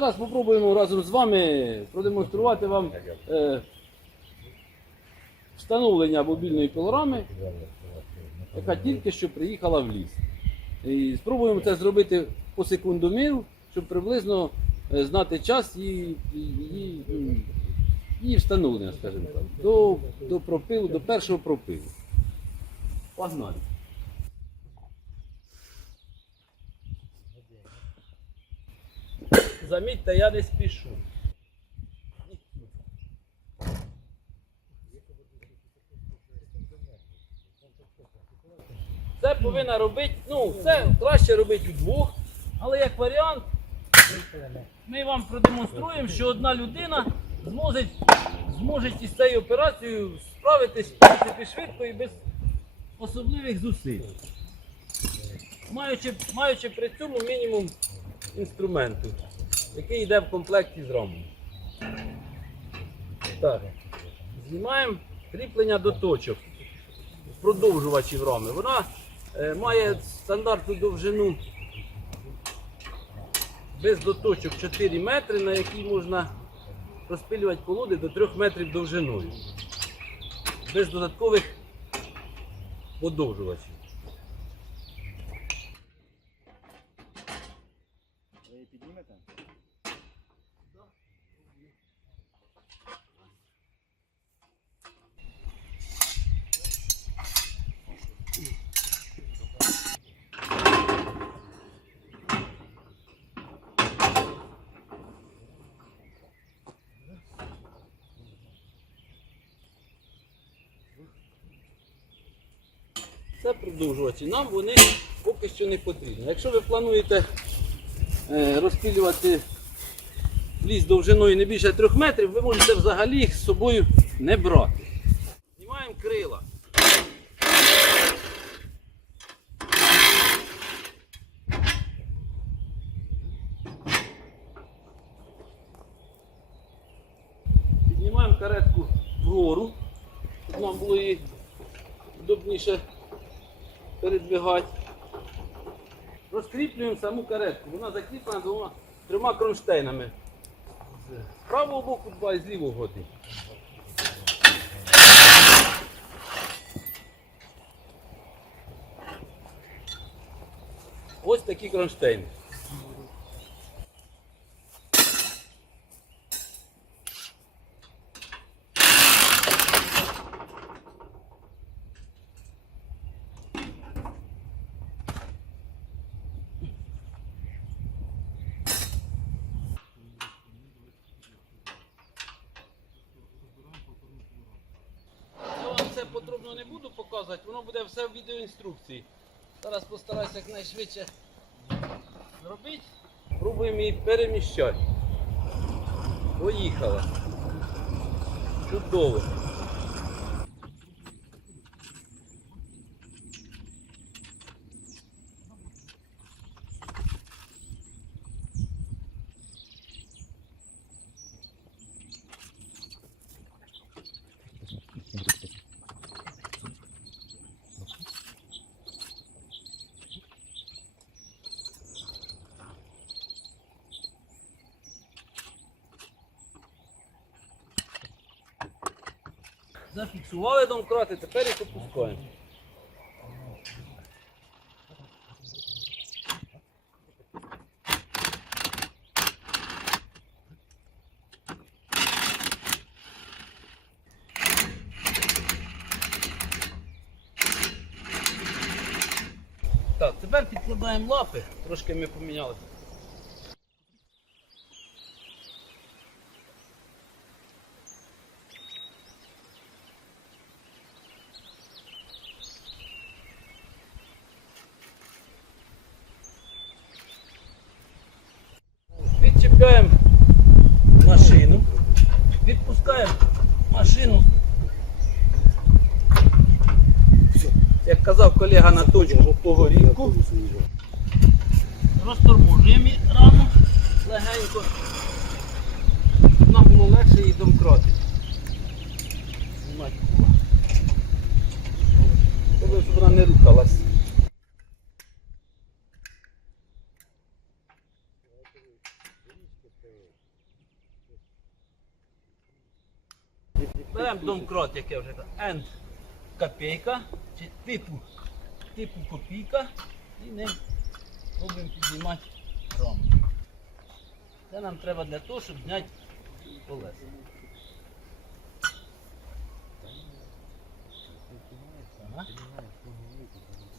зараз спробуємо разом з вами продемонструвати вам е, встановлення мобільної пилорами, яка тільки що приїхала в ліс. І спробуємо це зробити по секундоміру, щоб приблизно е, знати час її, її, її встановлення, скажімо так, до, до пропилу, до першого пропилу. Погнали. Замітьте, я не спішу. Це повинна робити, ну, це краще робити удвох, але як варіант, ми вам продемонструємо, що одна людина зможе, зможе із цією операцією справитись в принципі швидко і без особливих зусиль. Маючи, маючи при цьому мінімум інструменту, який йде в комплекті з рамою. Так. Знімаємо кріплення до точок продовжувачів рами. Вона е, має стандартну довжину без доточок 4 метри, на якій можна розпилювати колоди до 3 метрів довжиною. Без додаткових подовжувачів. Ви піднімете? Це продовжувачі. Нам вони поки що не потрібні. Якщо ви плануєте е, розпилювати ліс довжиною не більше 3 метрів, ви можете взагалі їх з собою не брати. Знімаємо крила. Піднімаємо каретку вгору, щоб нам було її удобніше передвигати. Розкріплюємо саму каретку. Вона закріплена двома трьома кронштейнами. З правого боку два і з лівого один. Ось такі кронштейни. Я вам подробно не буду показувати, воно буде все в відеоінструкції. Зараз постараюся якнайшвидше зробити. Пробуємо її переміщати. Поїхала. Чудово. Зафіксували домкрати, тепер їх опускаємо. Так, тепер підкладаємо лапи, трошки ми поміняли. Відчіпляємо машину, відпускаємо машину. Як казав колега на точку по горілку. Розторможуємо рану легенько. Нам було легше її домкрати. Знімати було. Тобто, щоб вона не рухалась. Беремо домкрат, як я вже казав, енд копійка, чи типу, типу копійка, і ним робимо піднімати раму. Це нам треба для того, щоб зняти колеса.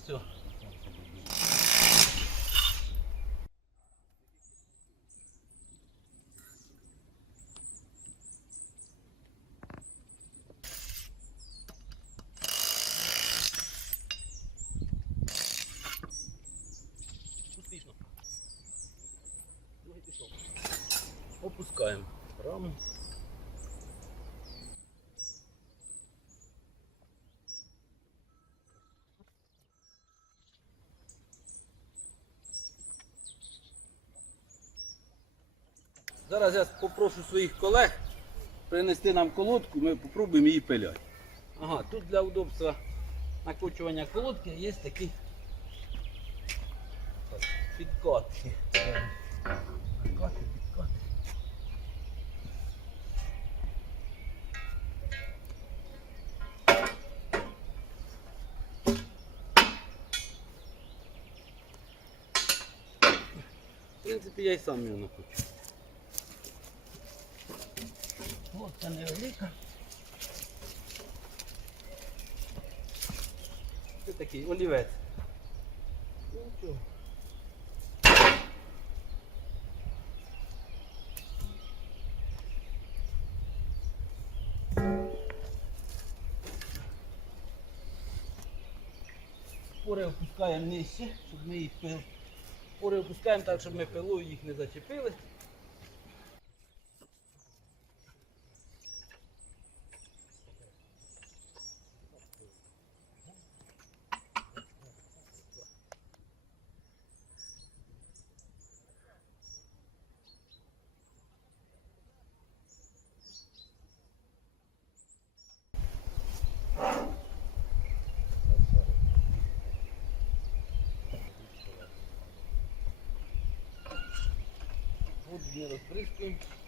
Все. Пішов. Опускаємо раму. Зараз я попрошу своїх колег принести нам колодку, ми спробуємо її пиляти. Ага, тут для удобства накочування колодки є такі підкатки. Принципі, я й сам його накочу. Лодка невелика. Це такий олівець. Ну, нічого. Пори опускаємо нижче, щоб ми їх пил. Пори опускаємо так, щоб ми пилою їх не зачепили. Воду не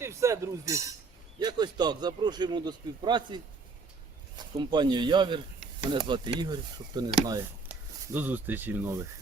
От і все, друзі. Якось так. Запрошуємо до співпраці з компанією Явір. Мене звати Ігор, що хто не знає. До зустрічі в нових.